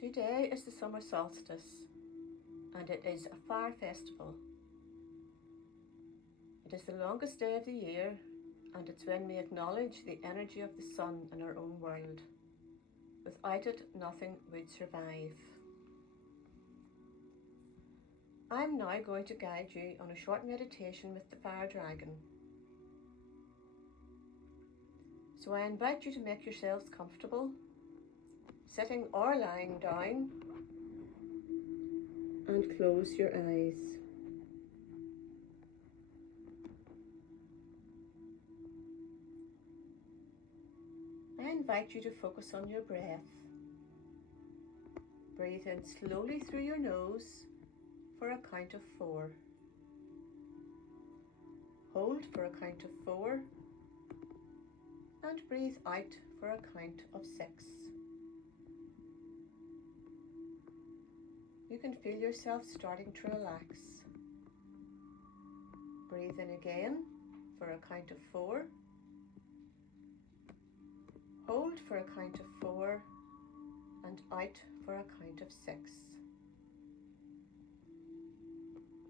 Today is the summer solstice, and it is a fire festival. It is the longest day of the year, and it's when we acknowledge the energy of the sun in our own world. Without it, nothing would survive. I'm now going to guide you on a short meditation with the fire dragon. So I invite you to make yourselves comfortable, sitting or lying down, and close your eyes. I invite you to focus on your breath. Breathe in slowly through your nose for a count of 4. Hold for a count of 4 and breathe out for a count of 6. You can feel yourself starting to relax. Breathe in again for a count of 4. Hold for a count of 4 and out for a count of 6.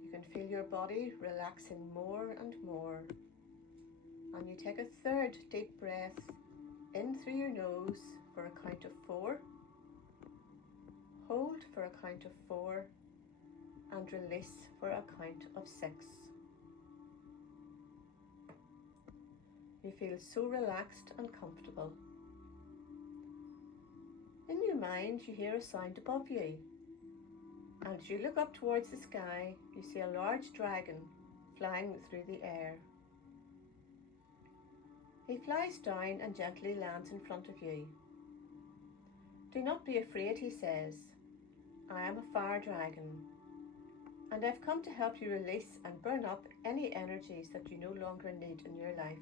You can feel your body relaxing more and more. And you take a third deep breath in through your nose for a count of 4. Hold for a count of 4 and release for a count of 6. You feel so relaxed and comfortable. In your mind, you hear a sound above you, and as you look up towards the sky, you see a large dragon flying through the air. He flies down and gently lands in front of you. Do not be afraid, he says. I am a fire dragon, and I've come to help you release and burn up any energies that you no longer need in your life.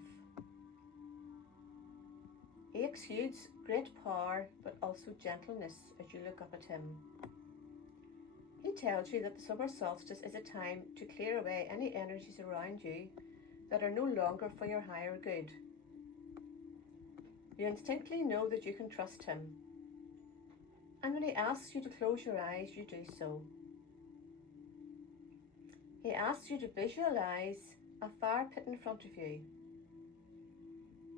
He exudes great power, but also gentleness as you look up at him. He tells you that the summer solstice is a time to clear away any energies around you that are no longer for your higher good. You instinctively know that you can trust him. And when he asks you to close your eyes, you do so. He asks you to visualize a fire pit in front of you.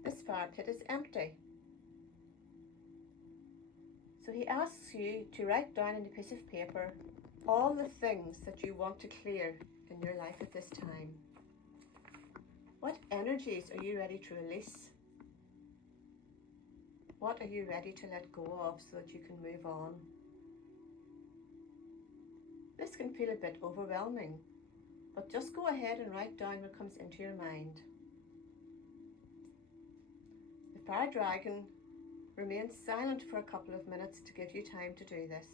This fire pit is empty. So he asks you to write down on a piece of paper all the things that you want to clear in your life at this time. What energies are you ready to release? What are you ready to let go of so that you can move on? This can feel a bit overwhelming, but just go ahead and write down what comes into your mind. The fire dragon remains silent for a couple of minutes to give you time to do this.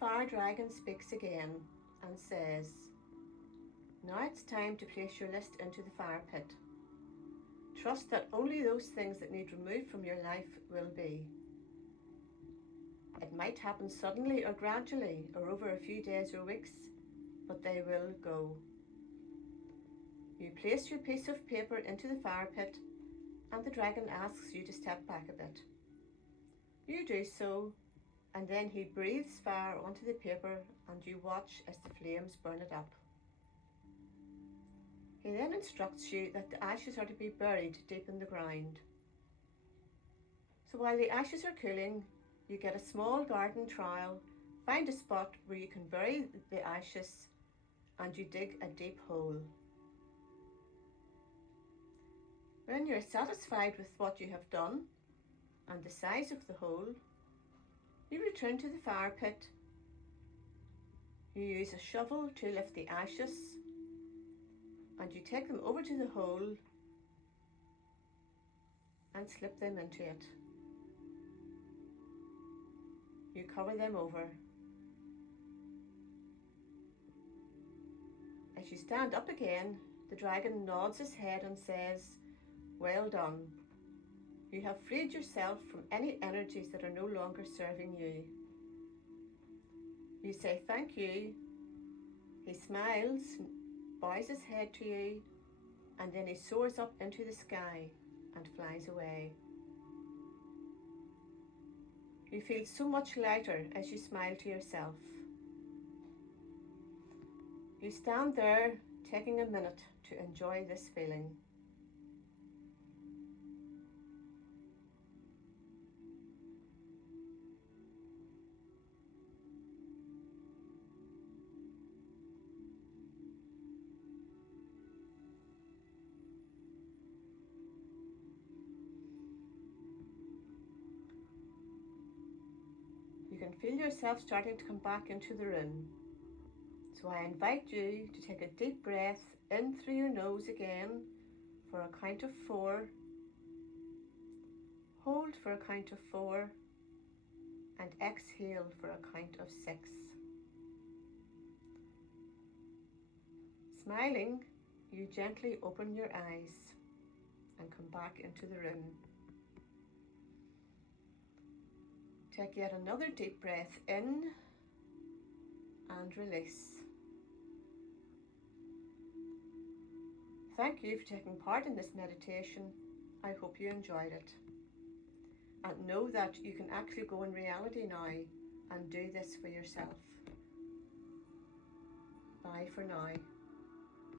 fire dragon speaks again and says, "Now it's time to place your list into the fire pit. Trust that only those things that need removed from your life will be. It might happen suddenly or gradually or over a few days or weeks, but they will go." You place your piece of paper into the fire pit and the dragon asks you to step back a bit. You do so, and then he breathes fire onto the paper and you watch as the flames burn it up. He then instructs you that the ashes are to be buried deep in the ground. So while the ashes are cooling, you get a small garden trowel, find a spot where you can bury the ashes, and you dig a deep hole. When you're satisfied with what you have done and the size of the hole, you return to the fire pit. You use a shovel to lift the ashes and you take them over to the hole and slip them into it. You cover them over. As you stand up again, the dragon nods his head and says, "Well done. You have freed yourself from any energies that are no longer serving you." You say thank you. He smiles, bows his head to you, and then he soars up into the sky and flies away. You feel so much lighter as you smile to yourself. You stand there taking a minute to enjoy this feeling. You can feel yourself starting to come back into the room. So I invite you to take a deep breath in through your nose again for a count of 4. Hold for a count of 4 and exhale for a count of 6. Smiling, you gently open your eyes and come back into the room. Take yet another deep breath in and release. Thank you for taking part in this meditation. I hope you enjoyed it. And know that you can actually go in reality now and do this for yourself. Bye for now.